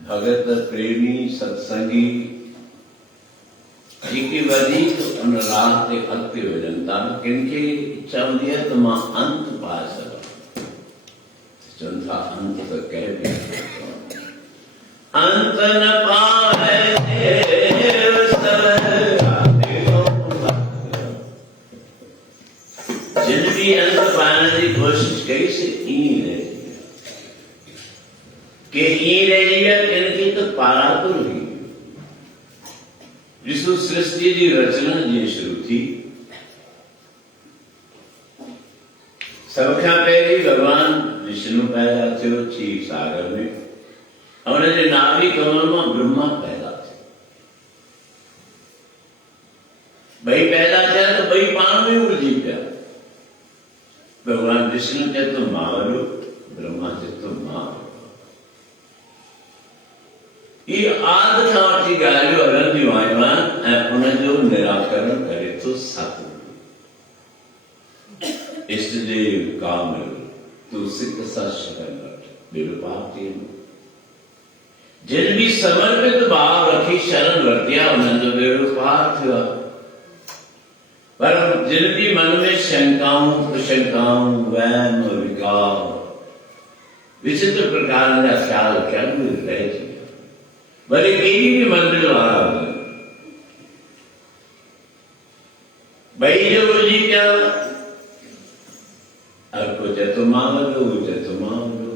भगत प्रेमी सत्संगी जेके वधीक उन राह ते अॻिते वञनि था किनखे इच्छा हूंदी आहे त मां अंत पाए सघां चवनि था अंत त कंहिं बि अंत न पावे देव जिन भी अंत पाने की कोशिश करी से कि इनकी तो पारा तो नहीं जिसको सृष्टि की रचना जी शुरू थी सबका पहले भगवान विष्णु पैदा थे क्षीर सागर में और नाभि कमल में ब्रह्मा पैदा थे भाई पैदा थे तो भाई पान में उलझी पिया भगवान विष्णु थे तो मावलो ब्रह्मा थे तो मावलो ये आद खावटी गालियों अरण्य वायुमान उन्हें जो निराकरण करे तो सत्य इष्टदेव काम तुलसी के साथ शरण विरूपाती जिन भी समर्पित भाव रखी शरण वर्तिया उन्हें जो विरूपार्थ हुआ पर जिन भी मन में शंकाओं प्रशंकाओं वैम और विकार विचित्र प्रकार का ख्याल क्या रहे थे भले कहीं भी मंदिर वाला भाई जो जी क्या अब कुछ तो मान लो कुछ तो मान लो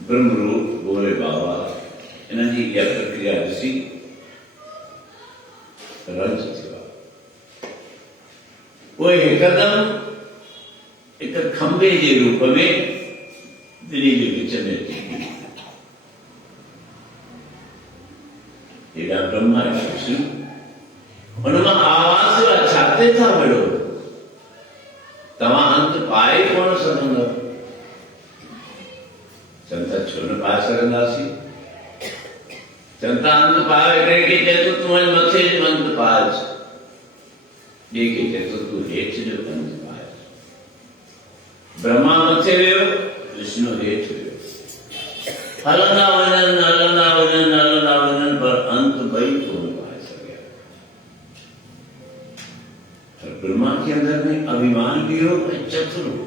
ब्रह्म रूप बोले बाबा इन्हें जी क्या प्रक्रिया जैसी रंज सेवा वो एकदम एक खंबे के रूप में दिल्ली के बीच में एडा ब्रह्मा विष्णु उनमें आवाज छाते था बड़ो तवा अंत पाए कौन संबंध जनता छोड़ पा सकंदासी जनता अंत पावे करे के तो तुम्हारे मथे अंत पाज ये के तो तू हेठ जो अंत पाज ब्रह्मा मथे वेयो विष्णु हेठ वेयो हलना वनन पर अंत भाई तो पाए सके ब्रह्मा के अंदर में अभिमान भी हो चतुर हो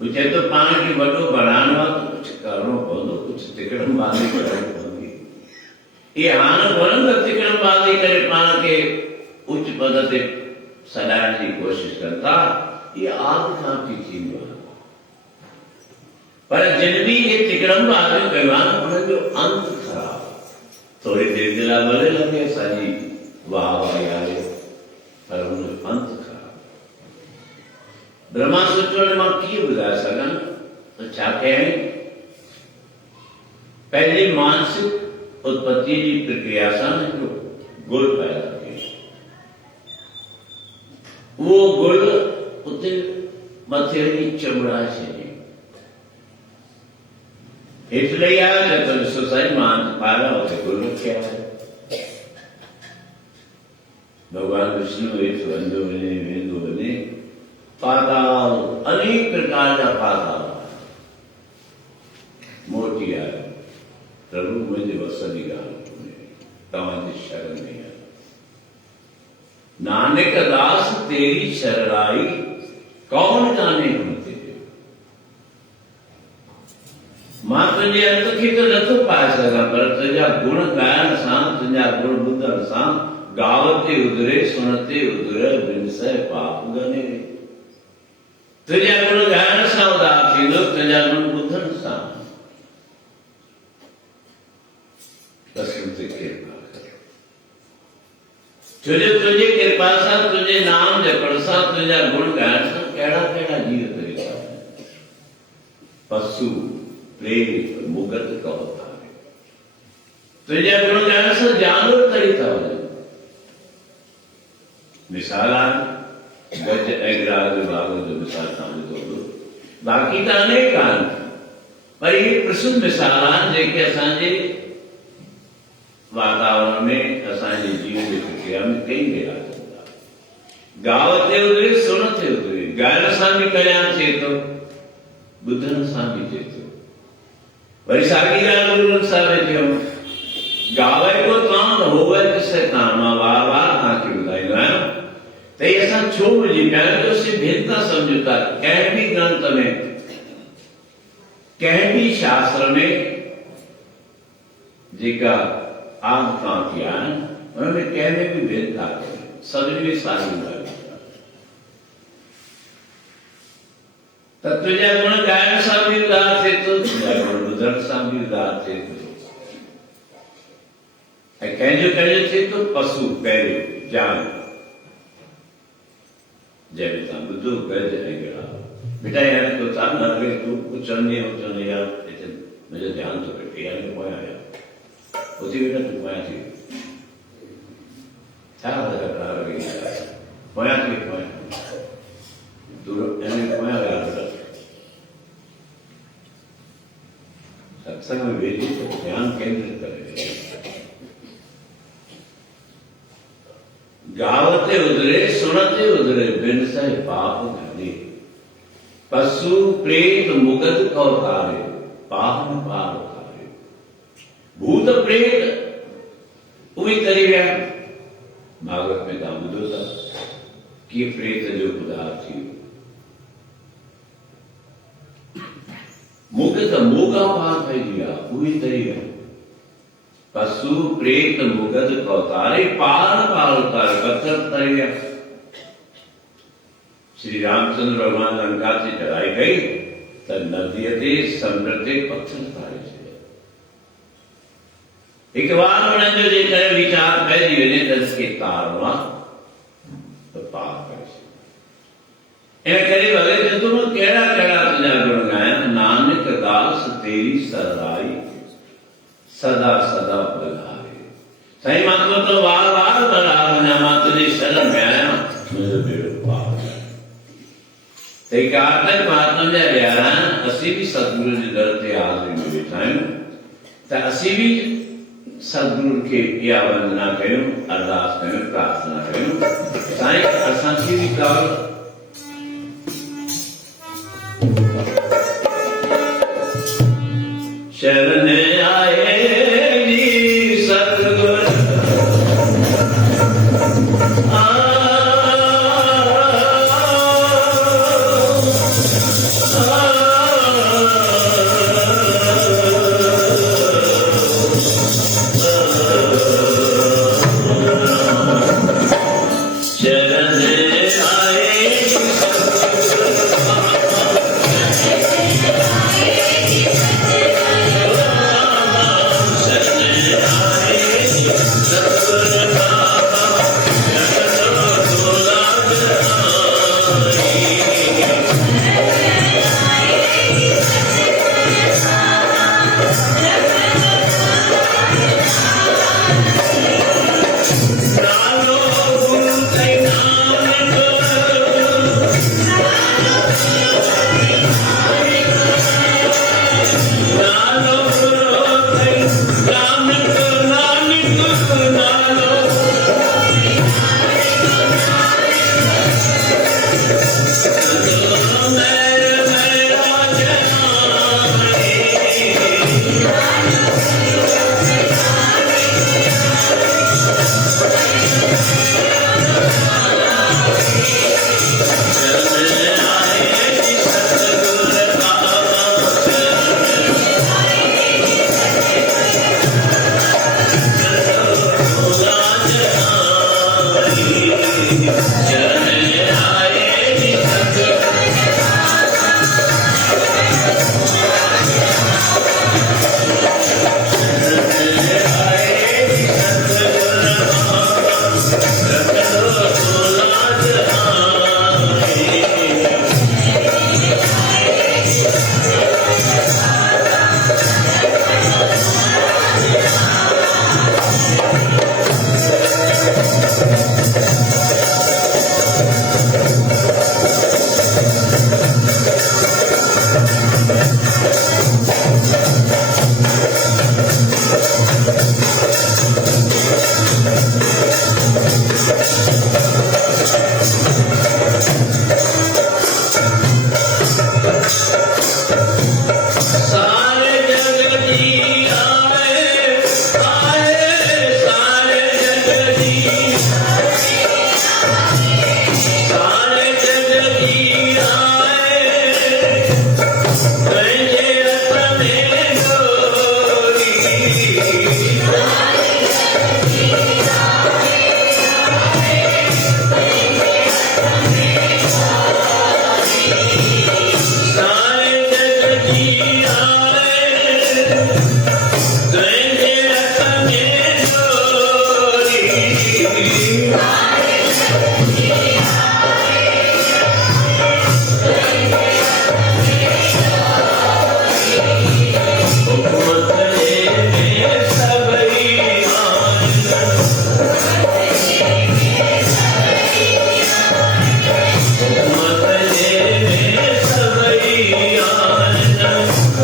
मुझे तो पान की बटो बढ़ाना तो कुछ करो बोलो कुछ तिकड़म बांधी करो ये आन वरन तिकड़म बांधी करे पान के उच्च पद से सदाने की कोशिश करता ये आदि खाती थी पर जिन भी ये तिकड़म बांधी भगवान उन्हें जो अंत खराब थोड़ी देर दिला भले लगे सारी वाह वाह यार पर उन्हें अंत खराब ब्रह्मा सूत्र में की बुझा सकन तो क्या कहें पहली मानसिक उत्पत्ति की प्रक्रिया सन जो गुण पैदा किए वो गुण उते मथे की चमड़ा से इसलिए जब सोसाइटी मान पारा होते गुरु क्या है भगवान विष्णु एक बंधु बने वेदु बने पाताल अनेक प्रकार का पाताल मोटी आया प्रभु मुझे वसनी गाल तमारी शरण नहीं है नानक दास तेरी शरणाई कौन जाने होते मां तुझे अंत की तो नथो पाए सका पर तुझा गुण गायन सां तुझा गुण बुद्धन सां गावते उदरे सुनते उदरे बिनसय पाप गने तुझा गुण गायन सां उदार थींदो तुझा गुण बुद्धन सां बस तुझे कृपा कर तुझे कृपा सां तुझे नाम जपण सां तुझा गुण गायन सां कहिड़ा कहिड़ा जीव तरीक़ा पशु प्रेम मुगत कहो थारे तुझे गुण गायन से जानवर तरीका हो मिसाल गज एग्राज बाग जो मिसाल सामने तो बाकी तो अनेक आन पर ये प्रसिद्ध मिसालान जेके असांजे वातावरण में असांजे जीवन की प्रक्रिया में कई भेड़ा गावते उतरे सुनते उतरे गायन सां भी कल्याण थिए थो ॿुधण सां बि थिए थो वरी साॻी ॻाल्हि गुरुनि सां बि थियो गावे को कान होवे किसे कान मां वार वार तव्हांखे ॿुधाईंदो आहियां त ही असां छो मिली पिया आहियूं जो असीं भेदता सम्झूं था कंहिं बि ग्रंथ में कहती शास्त्र में जेका आम खां थी आहिनि उनमें कंहिंमें बि भेद था कनि, सभिनी में साॻियूं ॻाल्हियूं। तत्व जा गुण ॻाइण सां बि उधार थिए थो, तुंहिंजा गुण ॿुधण सां बि उधार थिए थो। ऐं कंहिंजो थिए थो पशु पहिरियों जान, जंहिंमें तव्हां ॿुधो गज ऐं गिड़ा बेटा यार तो था न अॻे तूं कुझु चवंदी यार हिते मुंहिंजो ध्यानु थो कटे यार पोयां आया उथी बेटा तूं पोयां थी छा पोयां थी तूं पोयां विया सत्संग में वेठी तो ध्यानु केंद्रित करे गावते उधरे सुनते उधरे बिन सहे पाप घाले पशु प्रेत मुगत कौतारे पाप पार उतारे भूत प्रेत उही तरी विया। भागवत में तव्हां ॿुधो था कि प्रेत जो उधार थी मुगत मोगा पार पइजी विया उही तरी विया। पशु प्रेत मुगत कौतारे पार पार उतारे पत्थर तरी विया। श्री रामचंद्र भगवान लंका से चढ़ाई गई तो नदी ते समुद्र ते पत्थर तारे छॾिया। एक बार उन्हनि जो जेकर वीचार पइजी वञे त इसके तारणो आहे त पार करे छॾियो। इन करे भले तुम कहिड़ा कहिड़ा तुंहिंजा गुण ॻाइनि नानक दास तेरी सदाई सदा सदा बधाए। साईं मां तो वार वार बड़ा वञा मां तुंहिंजी शरण में आहियां मुंहिंजो बेड़ो पार। कार्तिक महात्मा जा प्यारा असीं भी सतगुरु जे दर ते हाज़िरी में वेठा आहियूं त असीं भी सतगुरु खे इहा वंदना कयूं, अरदास कयूं, प्रार्थना कयूं। साईं असांखे भी कयो शरण आए जी सतगुरु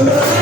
Come on.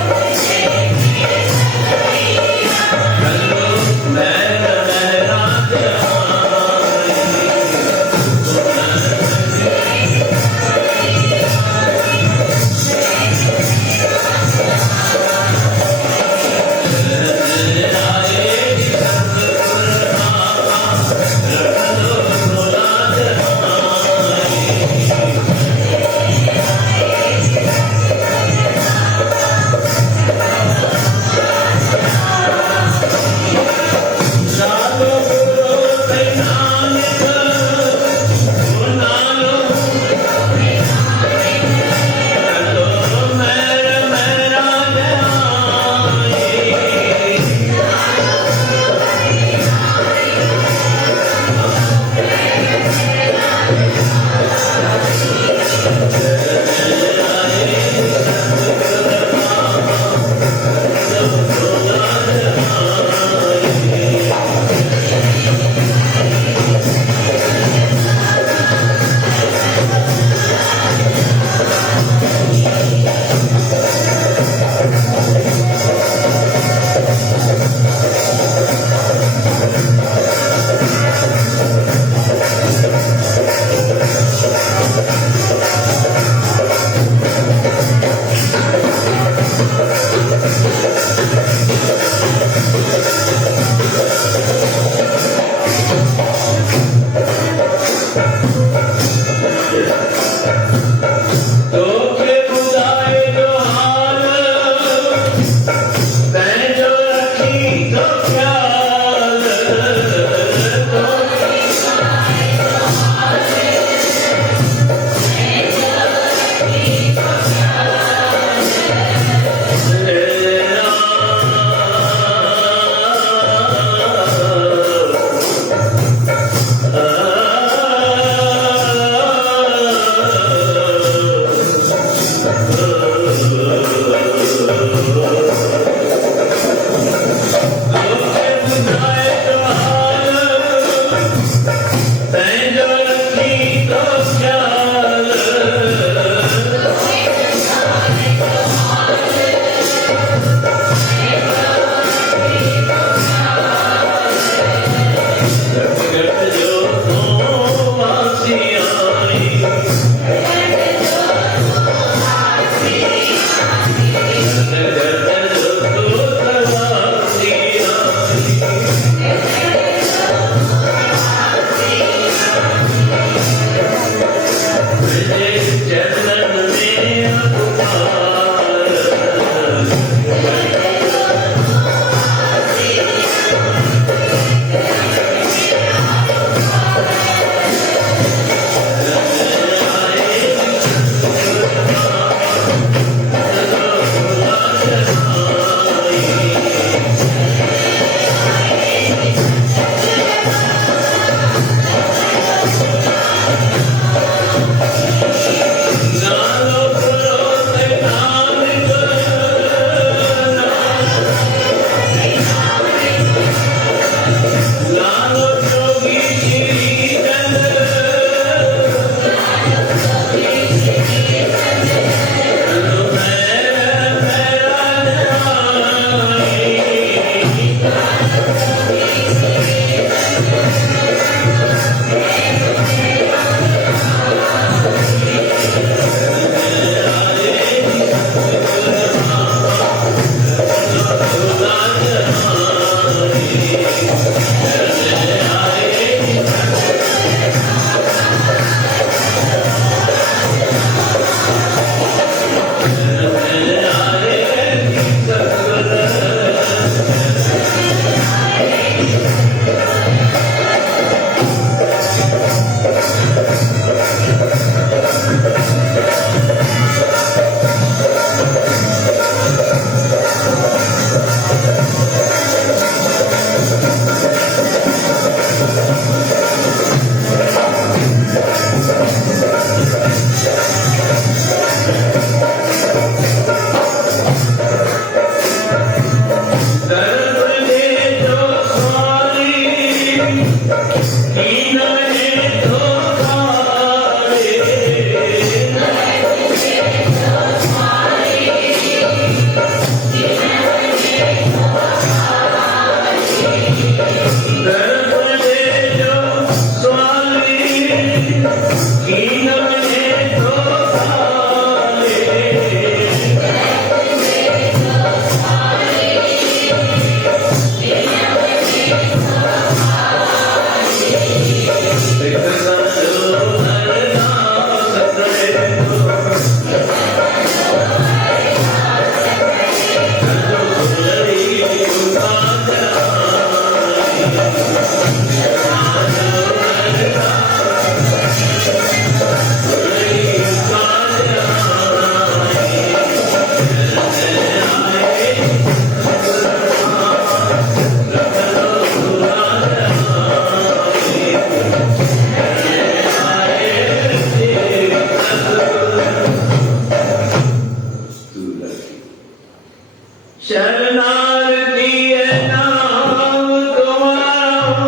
शरणार्थी है नाम तुम्हारा,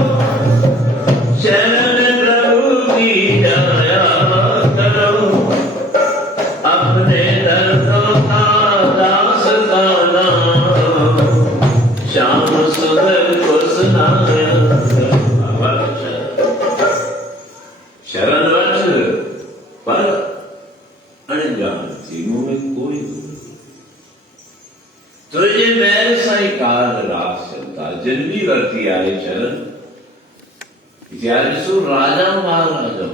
शरण प्रभु की जाया करो, अपने दर्दों का दास का नाम, श्याम सुंदर को सुनाया। शरण वच पर अनजान थी, मुंह में कोई तुझे मैल साई काल राग चलता, जन्मी वर्ती आए चरण, इत्यादि सु राजा महाराजा,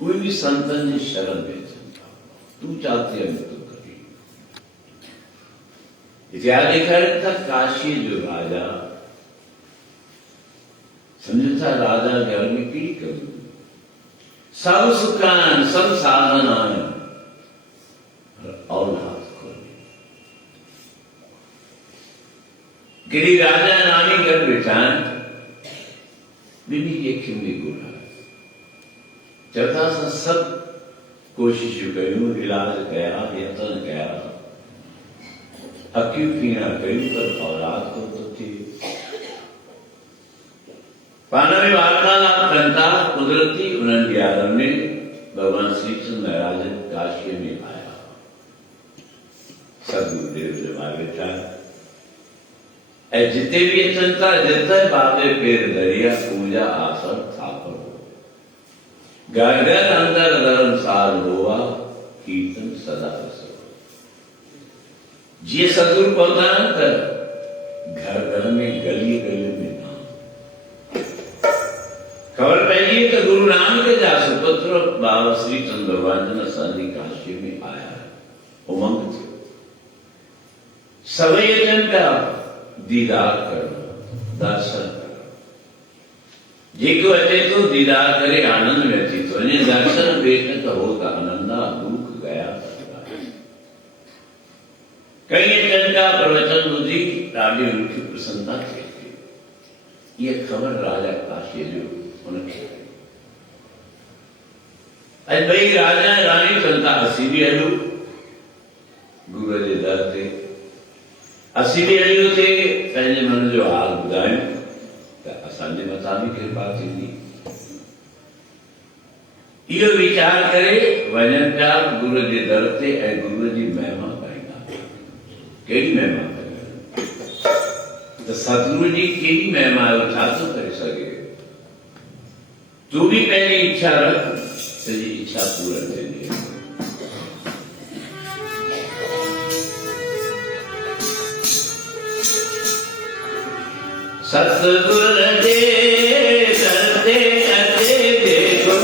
कोई भी संतन ने शरण में चलता, तू चाहते हैं तो कभी इत्यादि करता। काशी जो राजा समझता, राजा घर में की करूं, सब सुखान सब साधनान और हाथ खोले। गिरी राजा रानी कर बिठान बिनी ये खिम्बी गुना चौथा सा सब कोशिश करूं, इलाज कया, यतन कया, अक्यू पीना करूं, पर औलाद को तो थी पाना में वार्तालाप करता। कुदरती उन्नति यादव ने भगवान श्री कृष्ण महाराज काशी में आया, सदगुरुदेव जब आगे था, जितने भी चिंता जितने बाबे पेर दरिया, पूजा आसन थापर हो, घर घर अंदर धर्मसार हुआ, कीर्तन सदा रसो। ये सदगुरु पहुंचा घर घर में, गली गली में खबर पहली तो गुरु नानक के जा सुपुत्र बाबा श्री चंद्र भगवान सानी काशी में आया, उमंग थे, सभी जन का दीदार करो, दर्शन करो, जिको अचे तो दीदार करे आनंद व्यतीत हो, दर्शन भेटने तो होगा आनंदा, दुख गया। कई जन का प्रवचन बुद्धि राजी उनकी प्रसन्नता थी। ये खबर राजा काशी जो आज भाई राजा रानी चलता, असी भी हलू गुरु जे दर ते, असी भी हलू थे, पंहिंजे मन जो हाल ॿुधायूं त असांजे मथां बि कृपा थींदी। इहो वीचार करे वञनि पिया गुरु जे दर ते ऐं गुरु जी महिमा गाईंदा। कहिड़ी महिमा कई त सतगुरु जी कहिड़ी महिमा आहे, छा थो करे सघे। तू भी पहली इच्छा रख, तेरी इच्छा पूरा थींदी। सतगुर दे करते अते देखो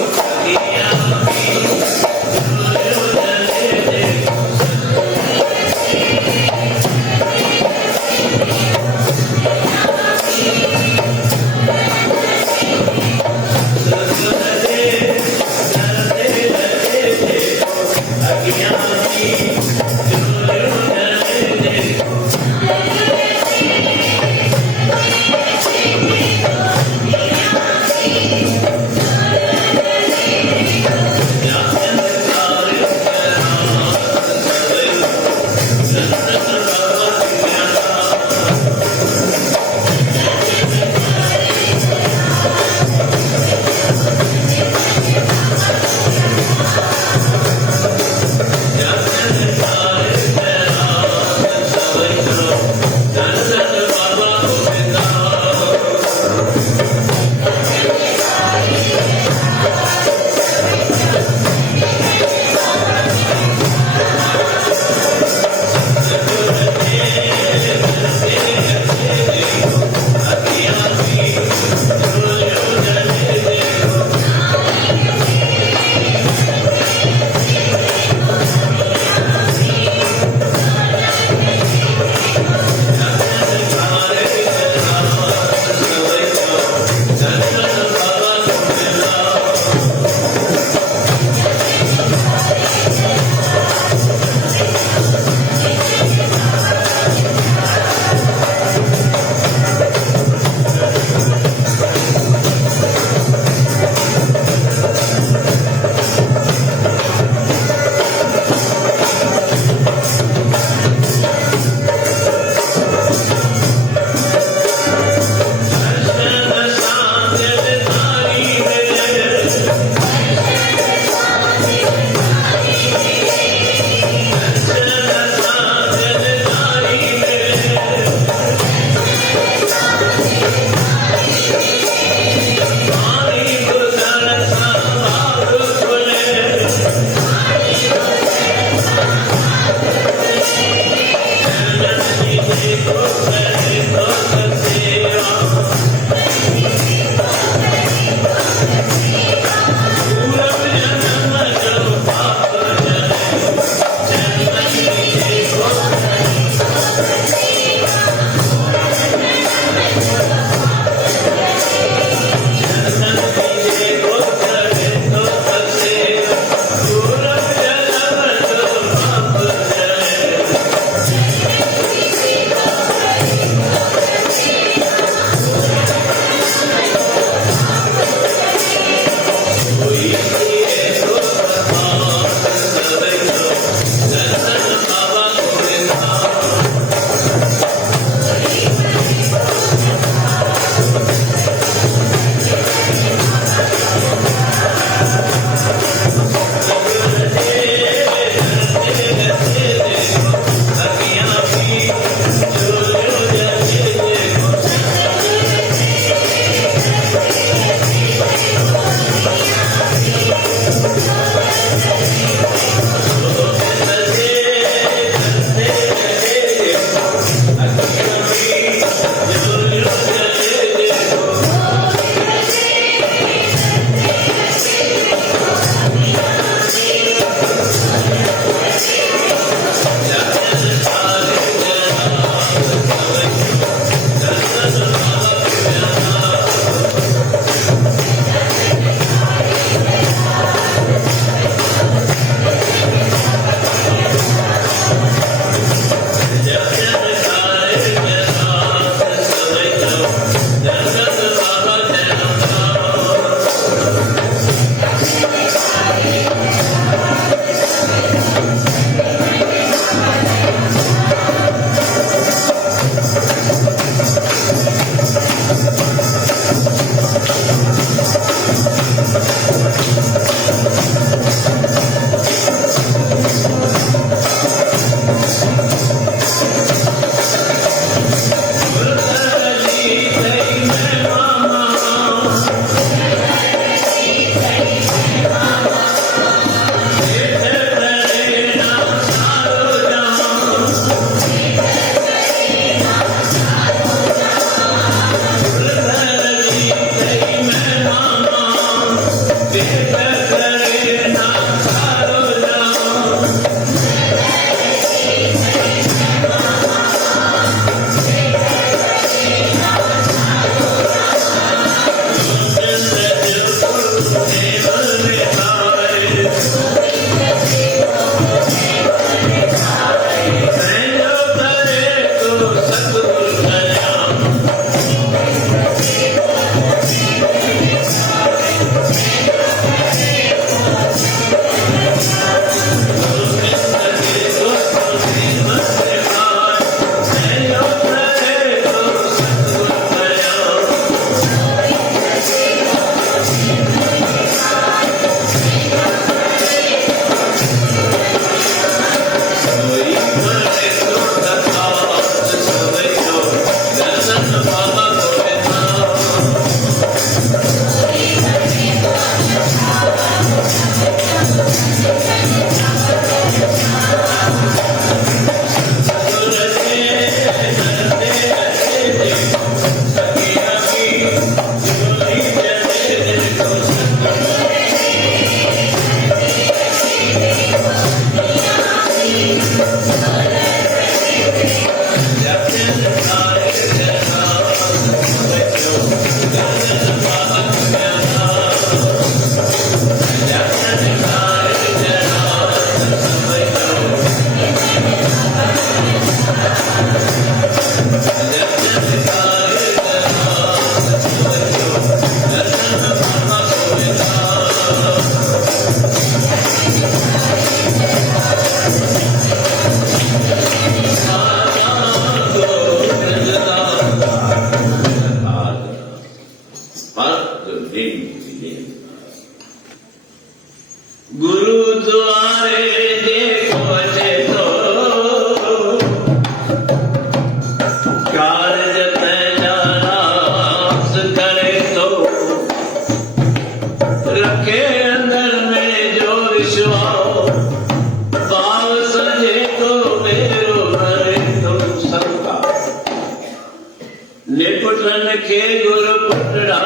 रखे गुरु पुत्रा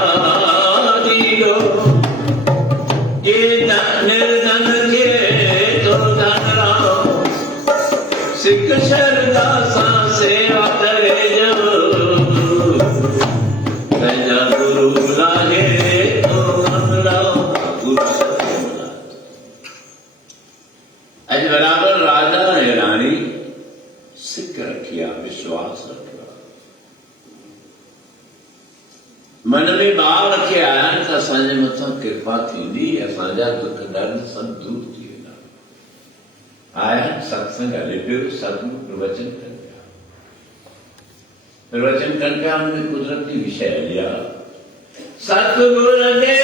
दियो, ये निर्धन के तो धन राम, सिख शरदा सा सेवा करे जो, तैजा गुरु बुलाए तो हमरा गुरु बुलाए। अज बराबर राजा ने रानी सिख रखिया, विश्वास रखिया, मन में भाव रखे आया त असांजे मथां कृपा थींदी, असांजा दुख दर्द सब दूर थी वेंदा। आया सत्संग हले पियो, सतगुरु प्रवचन कनि पिया, प्रवचन कनि पिया, उनमें कुदरती विषय हलिया, सतगुर दे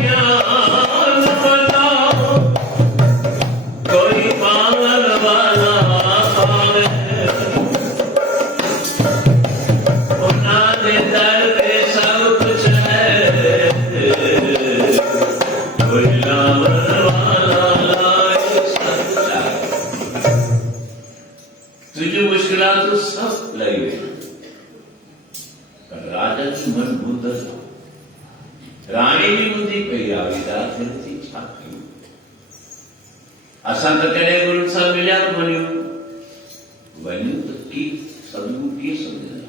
ज्ञान बताओ, कोई पावन वाला पावे, उन्हां दे दर पे सब कुछ है, कोई लावन वाला लाए सच्चा। तुझे मुश्किलात तो सब लई वेंदी, पर राजा जो मन बुध था, राणी भी बुधी पई आ, वीचार थी छा कयूं, असां त कॾहिं गुरू सां मिलिया वञूं वञूं त की सतगुरु कीअं सम्झंदा,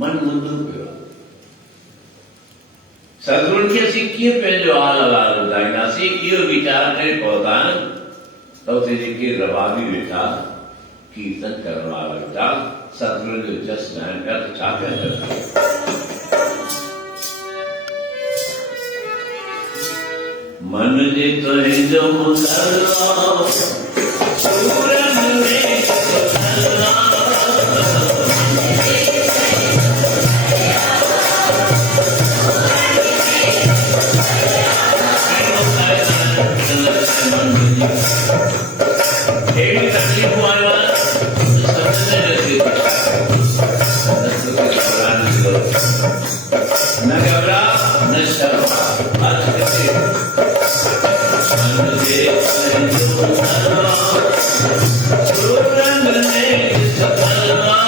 मन मुंदो पियो आहे। सतगुरु खे असीं कीअं पंहिंजो हाल अहिवाल ॿुधाईंदासीं, इहो वीचार करे पहुता न त उते जेके रबाबी वेठा, कीर्तन करण वारा वेठा, सतगुरु जो जस ॻाइण पिया त छा पिया कनि, मन जे तुंहिंजो मुसलमान सूरन में मुसलमान, एड़ी तकलीफ वाला समझने लगे, न घबरा न शर्मा, आज कैसे मन दे सूरन में सफलमान,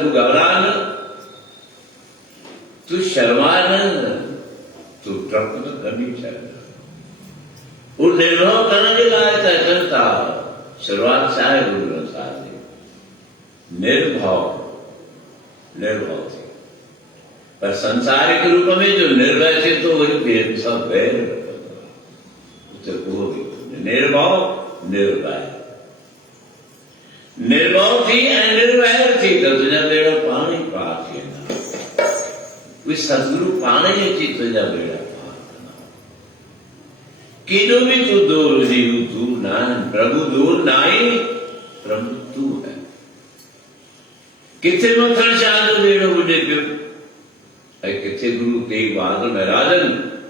तू घबरा न, तू शर्मा न, तू ट्रक न करनी चाहिए। वो निर्भव करने के लायक करता शुरुआत चाहे गुरु ग्रंथ साहब ने निर्भव निर्भव थे, पर संसारिक रूप में जो निर्भय थे तो वही सब वैर निर्भव निर्भय निर्भव थी निर्भय थी तो तुझा बेड़ा पानी पार थी ना कोई सदगुरु पाने थी तुझा बेड़ा पार करना किनो भी तू दूर जीव दूर ना प्रभु दूर नाई प्रभु तू है किथे मखण शाह बेड़ो बुढ़े पियो किथे गुरु तेग बहादुर महाराजन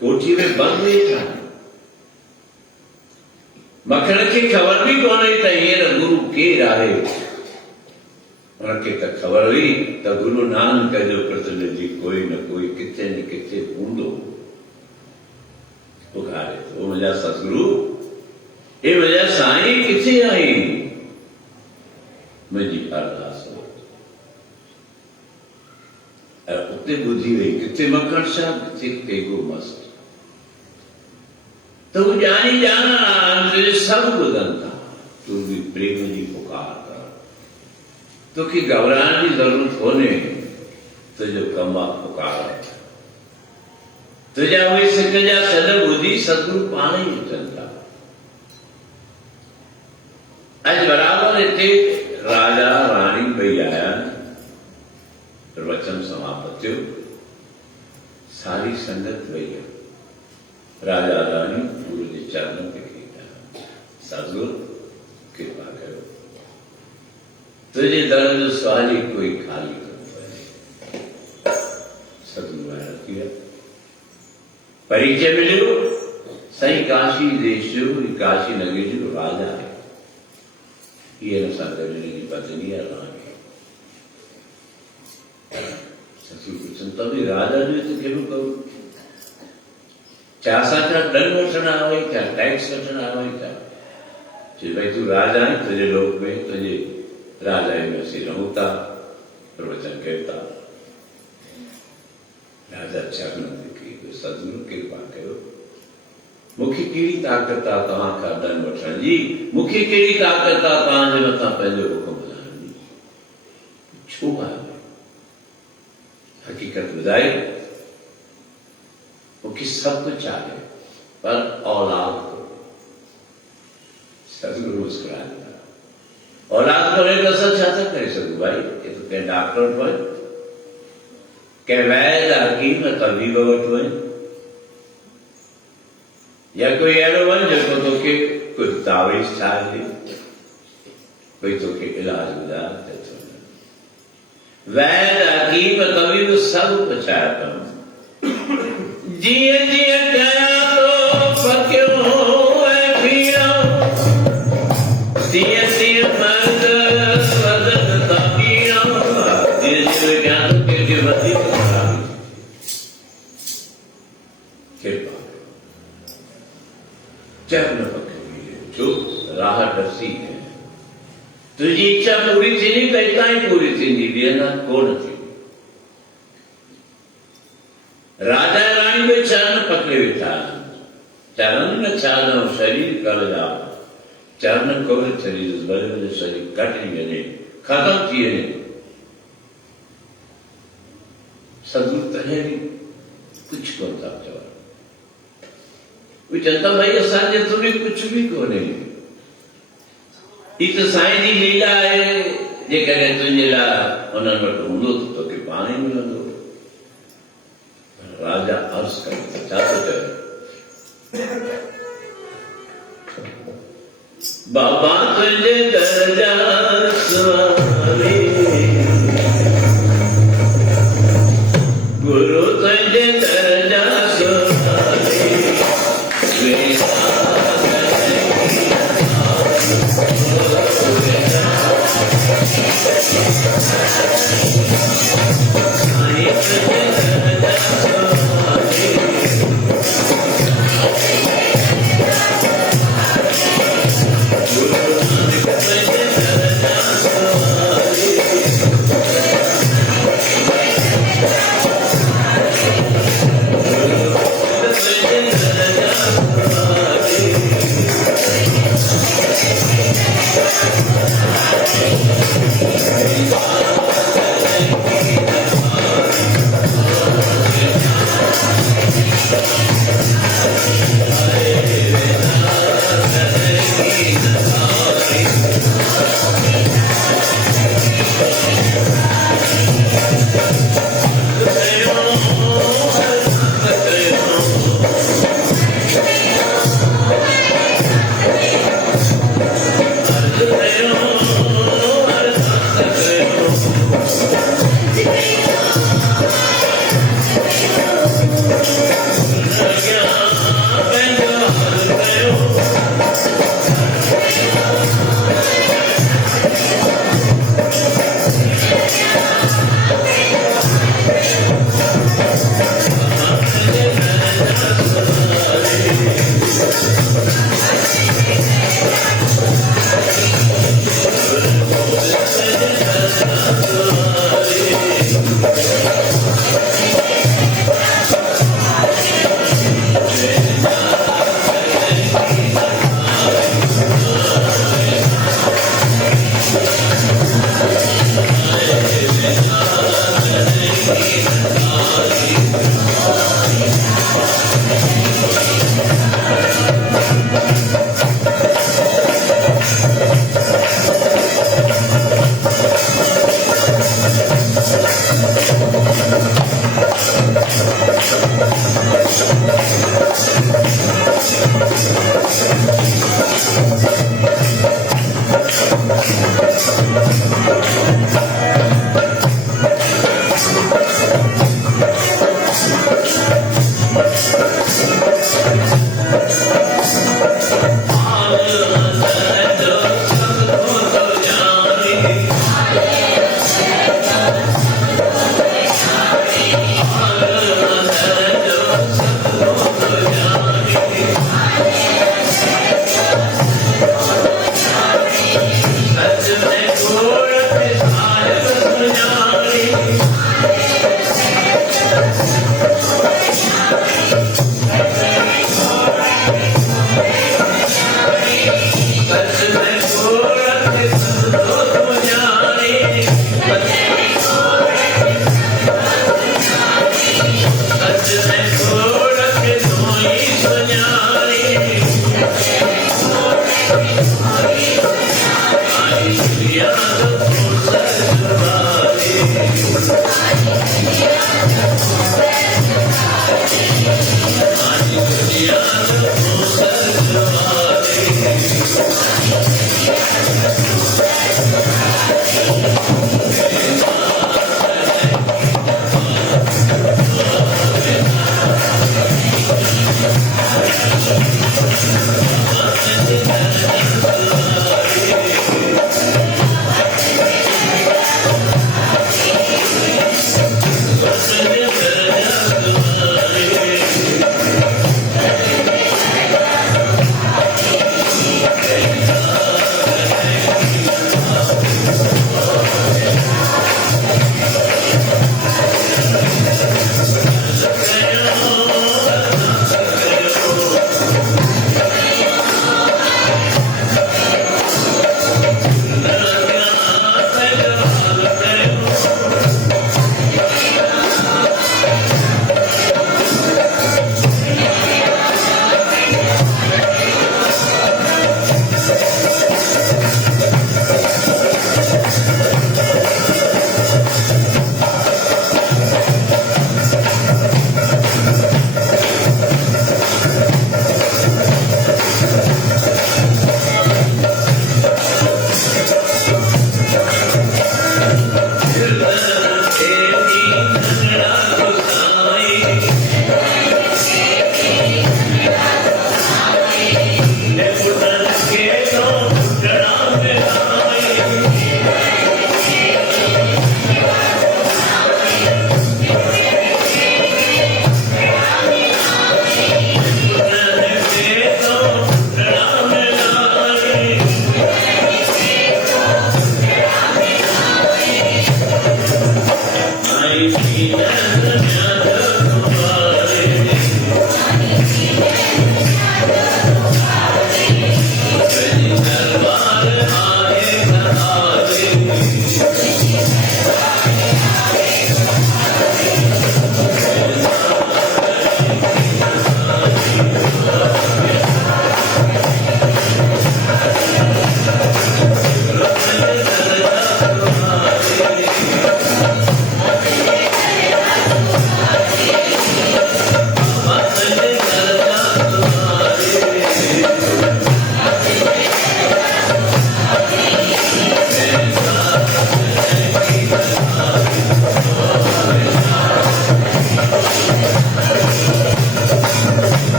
कोठी में बंद वेठा मखण खे ख़बर भी कोन्हे त हींअर गुरु केरु आहे। उनखे त ख़बर हुई त गुरु नानक जो प्रतिनिधि कोई न कोई किथे न किथे हूंदो। पुकारे थो मुंहिंजा सतगुरु हे मुंहिंजा साईं किथे आई मुंहिंजी अरदास ऐं उते ॿुधी वई किथे मखण शाह किथे तेगो मस्त तो वो जानी जाना तुझे सब ॿुधनि था तू भी प्रेम जी पुकार कर तो कि घबराइण जी ज़रूरत कोन्हे तुंहिंजो कमु आहे पुकार तुंहिंजा उहे सिक जा सॾ ॿुधी सतगुरु पाण ई अचनि था। अॼु बराबरि हिते राजा राणी ॿई आया प्रवचन समाप्त थियो सारी संगत वई राजा रानी गुरु के चरणों के कीता सतगुरु कृपा करो तुझे दर जो सवाली कोई खाली कर सतगुरु किया परिचय मिलो सही काशी देश जो काशी नगरी जो राजा है ये नगरी की पत्नी है रानी सतगुरु पूछन तभी राजा जो तो केवल करो चार साथ दंड वठण आवे क्या टैक्स वठण आवे क्या जी भाई तू राजा है तुझे लोक में तुझे राजा में से रहता प्रवचन कहता राजा चरण की सदगुरु कृपा करो मुखी कहिड़ी ताकत आहे तव्हां खां दंड वठण जी मुखी कहिड़ी ताकत आहे तव्हांजे मथां पंहिंजो हुकुम ॿुधाइण जी छो आहे हकीकत ॿुधाई मुझे सब कुछ चाहिए पर औलाद को सदगुरु मुस्कुराया औलाद को नहीं दस अच्छा करे सकूं भाई ये तो कहीं डॉक्टर हो के वैद हकीम तबीब वटि वञ या कोई अहिड़ो वञ जेको तोखे कुझु तावीज़ ठाहे कोई तोखे इलाज ॿुधाए वैद हकीम तबीब सब पहुंचाया कम जिए जिए गया तो पक्यो भीड़ा तिए तिए मर्द वदन ता पीड़ा तुझी इच्छा पूरी थी नहीं कहता ही पूरी थी दिव्यना कोण थी राजा रानी में चरण पकड़े था चरण में छानो शरीर कर जा चरण को शरीर बड़े बड़े शरीर कट गए खत्म किए सदुर है कुछ कोता वो चलता भाई असांजे तुम्हें कुछ भी कोने इत साईं जी लीला है जे करे तुझे ला उन्हनि वटि हूंदो त तोखे पाण ई मिलंदो राजा अर्ज़ करे छा थो चए बाबा तुझे दरजा सवारे गुरु तुझे दरजा सवारे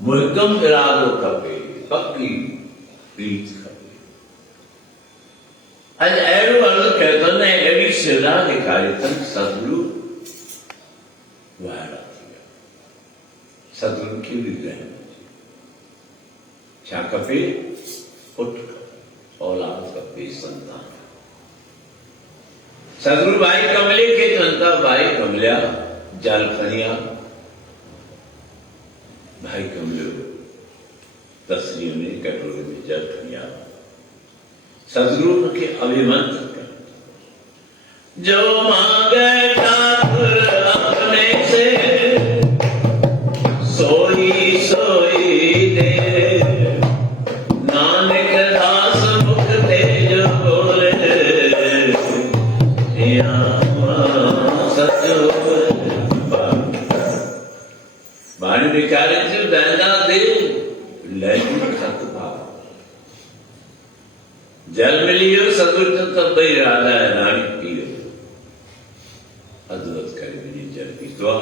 मुल्कम इरादो खपे, पक्की प्रीत खपे। अॼु अहिड़ो अर्ज़ु कयो अथनि ऐं अहिड़ी सिरा ॾेखारी अथनि सतगुरु वाइड़ा थी विया। सतगुरु खे बि रहम छा खपे? पुट खपे, औलाद खपे, संतान। सतगुरु भाई कमले खे चवनि था भाई कमलिया जल खणी आ। भाई कमलियो तस्वीर में कटोरे में जल खणी आ। सतगुरु उनखे अभिमंत्रित कर जो मांगे ठाकुर अपने से सोई सोई दे। नानक दास मुख ते जो बोले सचो बाणी बेचारे से दादा दे लैंड खत भाव जल मिलियो सतगुरु तब भाई राधा है रानी पियो अद्भुत करे बिनी जल पीतो।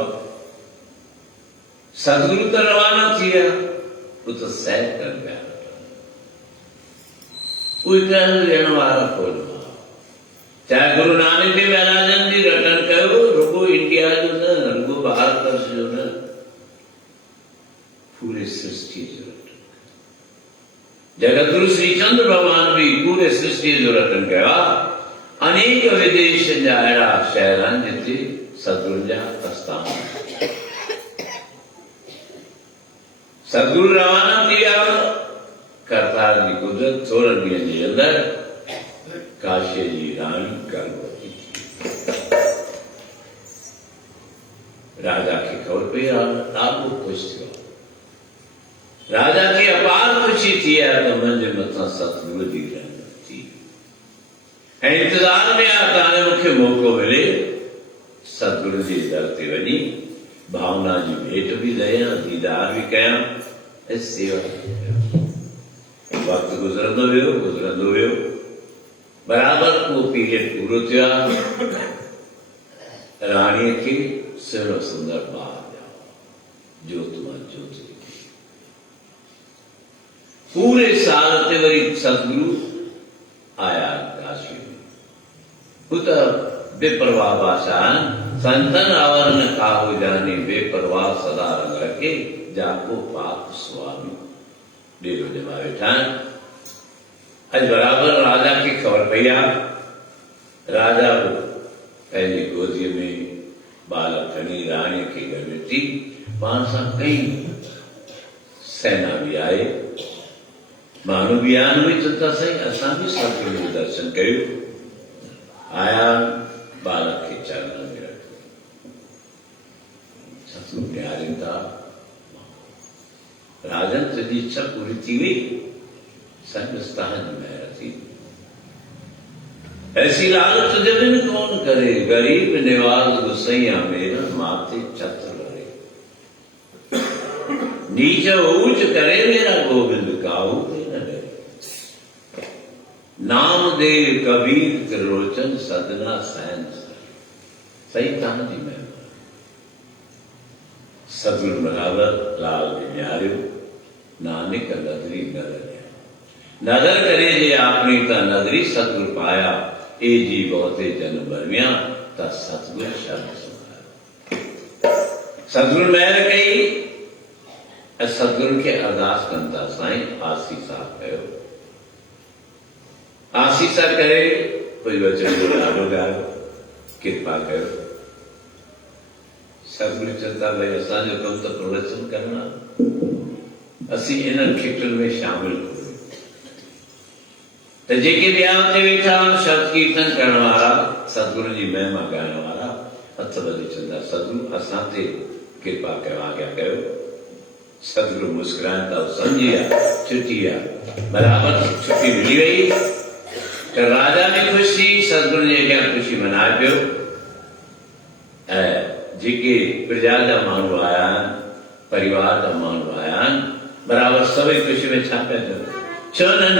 सतगुरु तो रवाना थिया वो तो सह कर गया कोई कह लेने वाला कोई चाहे गुरु नानक देव महाराजन जी रटन कयो रुगो इंडिया जो न रुगो भारत वर्ष जो न पूरे सृष्टि जो रटन जगतगुरु श्री चंद्र भगवान भी पूरे सृष्टि जो रटन कया अनेक विदेश जा अड़ा शहर जिते सतगुरु जा आस्थान सतगुरु रवाना किया करतार की कुदरत थोड़न ॾींहंनि जे अंदर काशी जी रानी गर्भवती राजा की खबर पई ॾाढो ख़ुशि थियो राजा खे अपार खुशी थी आहे त मुंहिंजे मथां सतगुरु जी रहमत थी ऐं इंतज़ार में आहे त हाणे मूंखे मौक़ो मिले सतगुरु जी दर ते वञी भावना जी भेट भी ॾियां दीदार भी कयां ऐं सेवा वक़्तु गुज़रंदो वियो बराबर वो पीरियड पूरो थियो आहे राणीअ खे सुहिणो सुंदर ॿार ॼाओ जोत मां जोत पूरे साल ते वरी सतगुरु आया काशी में पुत बेपरवाह बादशाह संतन आवर न खाओ जाने बेपरवाह सदा रंग रखे जाको पाप स्वामी डेरो जमा वेठा अज बराबर राजा की खबर पई आहे राजा पंहिंजी गोदीअ में बालक खणी राणीअ खे गॾु वेठी पाण सां कई सेना भी आए माण्हू भी आहिनि उहे चवनि था साईं असां भी सतगुरु जो दर्शन कयूं आया बालक खे चरणनि में रखियो सतगुरु निहारिनि था राजन तुंहिंजी इच्छा पूरी थी वई संदसि तव्हांजी महिर थी ऐसी लालच तुझे बिन कौन करे गरीब निवाज गुसैया मेरा माथे छत्र लड़े नीच ऊंच करे मेरा गोविंद काऊ न डरे नाम दे कबीर त्रिलोचन सदना सैन सही तव्हांजी महिर सतगुरु बराबर लाल ने न्यारियो नानक नदरी नदर करे जे आपनी ता नदरी सतगुरु पाया ए जी बहुते जन बरमिया ता सतगुरु शब्द सुनाया सतगुरु महर कई सतगुरु के अरदास कंदा साईं आसीसा कयो आसीसा करे कोई वचन जो ॾाढो ॻाल्हि कृपा कयो सतगुरु चवंदा भई असांजो कमु त प्रवचन करणु आहे असीं इन्हनि खिटनि में शामिल तो जेके ॿिया हुते वेठा शब्द कीर्तन करण वारा सतगुरु जी महिमा ॻाइण वारा हथ ॿधी चवंदा सतगुरु असां ते कृपा कयो आज्ञा कयो सतगुरु मुस्कुराइनि था सम्झी विया छुटी आहे बराबर छुट्टी मिली वई त राजा भी ख़ुशी सतगुरु जे अॻियां ख़ुशी मनाए पियो ऐं जेके प्रजा जा माण्हू आया आहिनि परिवार जा माण्हू आया आहिनि बराबर सभई ख़ुशी में छा पिया चवनि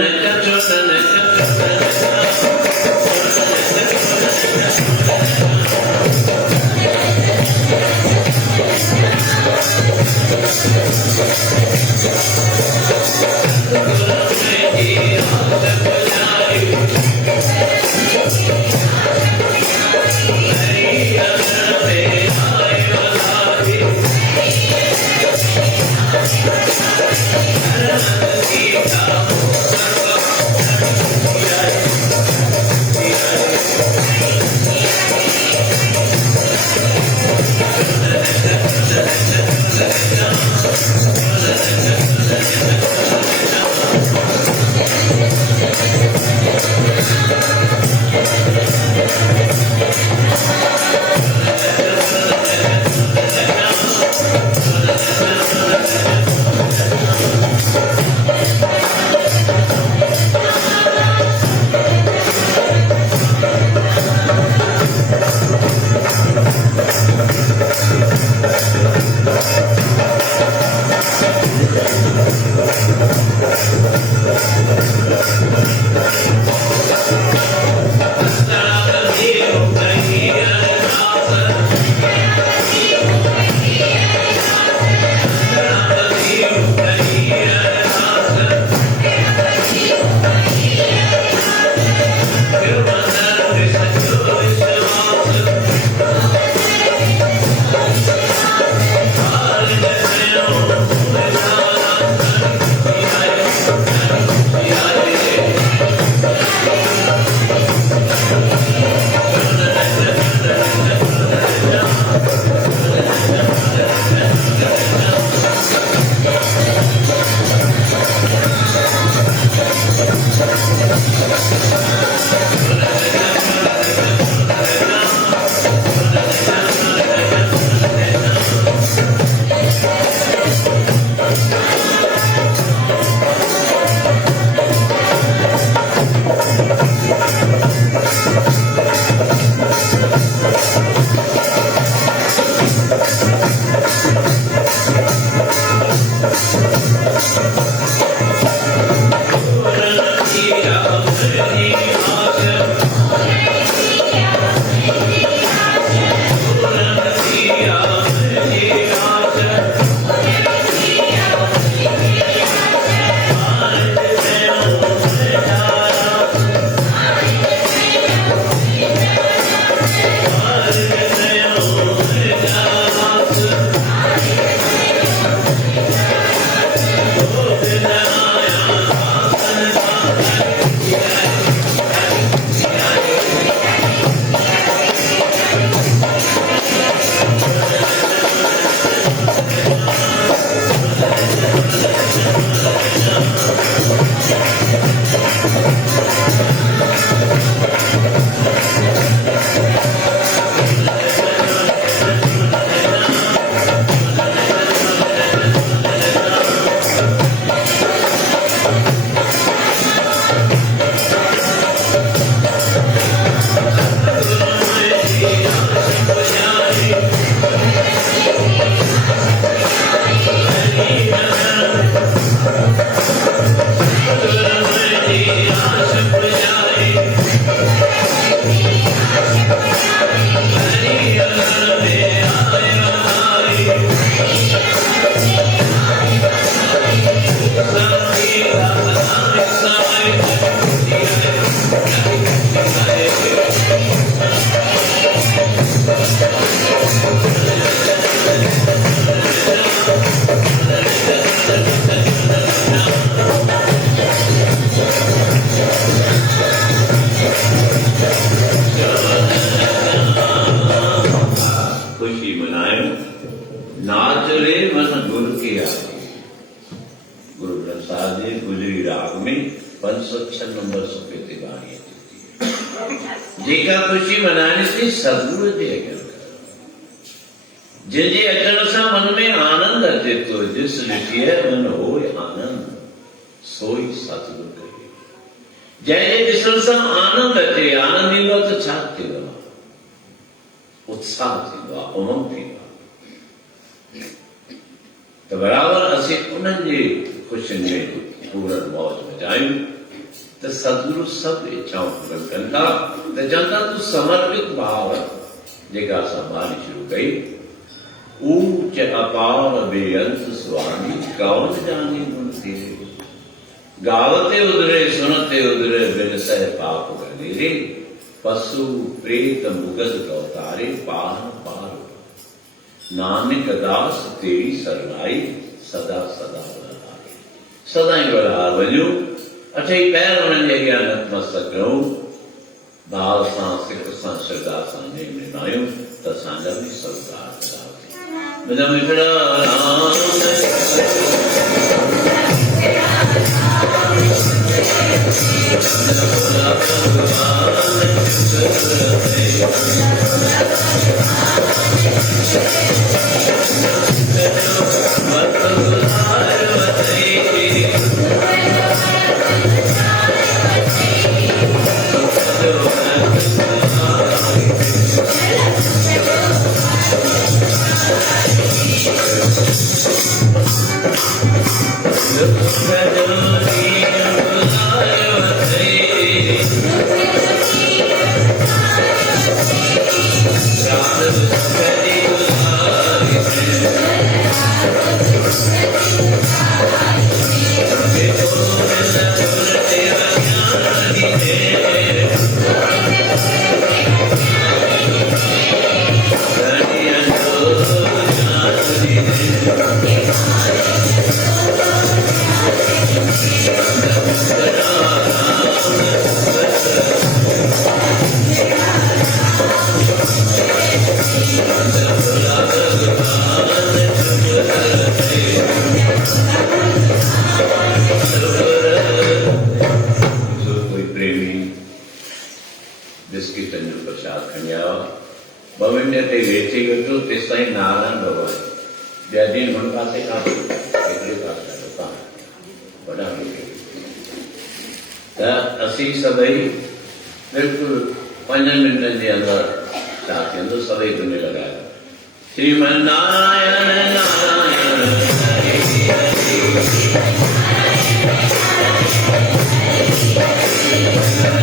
Hare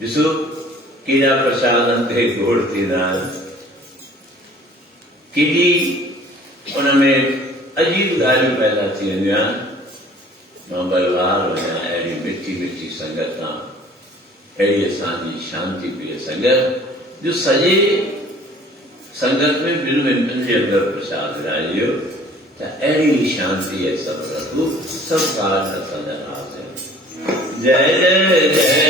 ॾिसो केॾा प्रसादनि ते गोड़ थींदा आहिनि, केॾी उन में अजीब ॻाल्हियूं पैदा थी वेंदियूं आहिनि। मां बलवार वञा अहिड़ी मिठी मिठी संगत सां, अहिड़ी असांजी शांती प्रिय संगत जो सॼे संगत में 2 मिंटनि जे अंदरि प्रसाद विराए वियो त अहिड़ी शांति ऐं सभु रखो, सभु कारज असांजा हाज़िर। जय जय जय